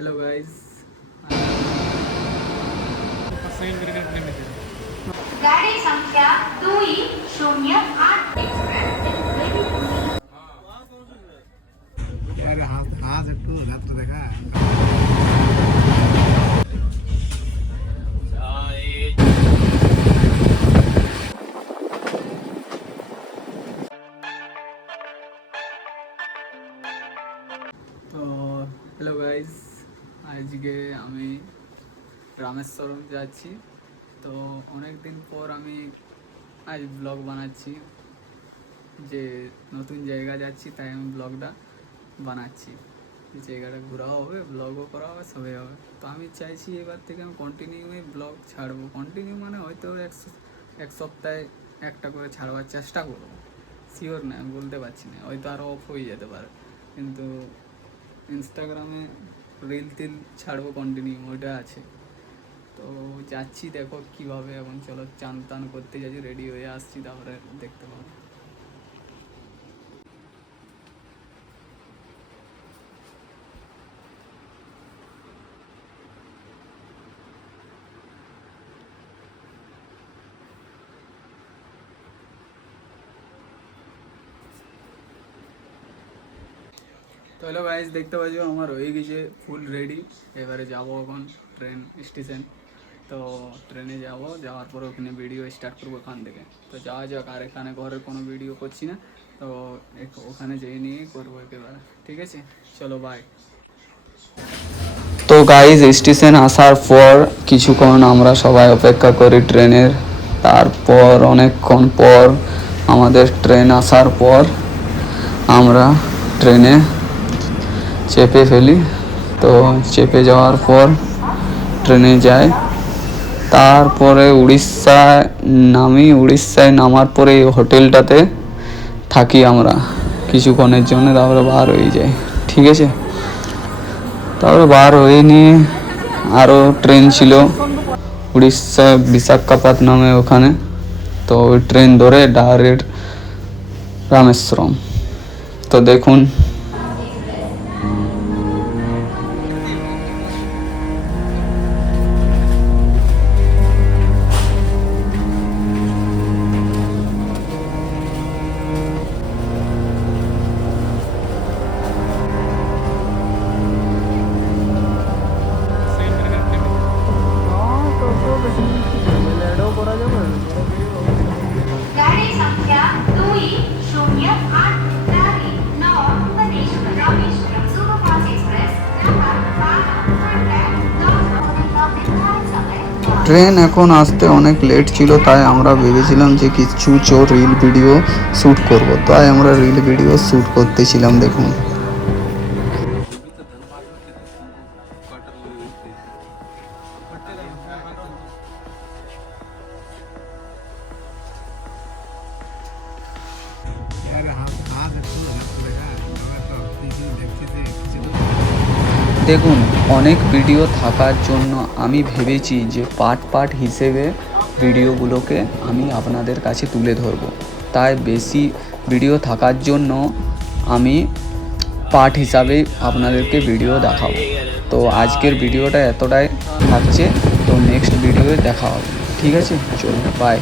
Hello guys. गाड़ी संख्या 208 अरे हाँ हाँ একটু রাত্রে দেখা তো হ্যালো গাইস, আজকে আমি রামেশ্বরম যাচ্ছি। তো অনেক দিন পর আমি আজ ব্লগ বানাচ্ছি, যে নতুন জায়গা যাচ্ছি তাই আমি ব্লগটা বানাচ্ছি। জায়গাটা ঘোরাও হবে, ব্লগও করা হবে, সবই হবে। তো আমি চাইছি এবার থেকে আমি কন্টিনিউই ব্লগ ছাড়বো। কন্টিনিউ মানে হয়তো এক সপ্তাহে একটা করে ছাড়বার চেষ্টা করবো। শিওর না, আমি বলতে পারছি না, হয়তো আরও অফ হয়ে যেতে পারে। কিন্তু ইনস্টাগ্রামে টিল ছাড়বো কন্টিনিউ, ওইটা আছে। তো যাচ্ছি, দেখো কীভাবে। এখন চলো চান টান করতে যাচ্ছি, রেডি হয়ে আসছি, তারপরে দেখতে পাবো। তো হ্যালো গাইস, দেখতে পাচ্ছ আমার হয়ে গেছে ফুল রেডি। এবারে যাবো এখন ট্রেন স্টেশন। তো ট্রেনে যাব, যাওয়ার পর ওখানে ভিডিও স্টার্ট করবো ওখান থেকে। তো যাওয়া যাক। আর এখানে ঘরের কোনো ভিডিও করছি না, তো ওখানে যেয়ে নিয়ে করবো একেবারে। ঠিক আছে, চলো বাই। তো গাইজ স্টেশন আসার পর কিছুক্ষণ আমরা সবাই অপেক্ষা করি ট্রেনের। তারপর অনেকক্ষণ পর আমাদের ট্রেন আসার পর আমরা ট্রেনে চেপে ফেলি। তো চেপে যাওয়ার পর ট্রেনে যাই। তারপরে উড়িষ্যায় নামি। উড়িষ্যায় নামার পরে এই হোটেলটাতে থাকি আমরা কিছুক্ষণের জন্য, তারপরে বার হয়ে যাই। ঠিক আছে, তারপরে বার হয়ে নিয়ে আরও ট্রেন ছিল উড়িষ্যা বিশাখাপত্তনমে ওখানে। তো ওই ট্রেন ধরে ডাইরেক্ট রামেশ্বরম। তো দেখুন, गाड़ी संख्या 208 गाड़ी 9 Bhubaneswar Rameswaram superfast express train এখন আসতে অনেক লেট ছিল, তাই আমরা ভেবেছিলাম যে কিছু রিল ভিডিও শ্যুট করব। তাই আমরা রিল ভিডিও শ্যুট করতেছিলাম। দেখুন, अरे हाँ हाँ একটু রাত্রে দেখা আমরা তো কিছু দেখতেছি কিছু দেখুন অনেক ভিডিও থাকার জন্য আমি ভেবেছি যে পার্ট হিসেবে ভিডিওগুলোকে আমি আপনাদের কাছে তুলে ধরবো। তাই বেশি ভিডিও থাকার জন্য আমি পার্ট হিসাবে আপনাদেরকে ভিডিও দেখাবো। তো আজকের ভিডিওটা এতটাই থাকছে, তো নেক্সট ভিডিওয়ে দেখা হবে। ঠিক আছে, চলুন বাই।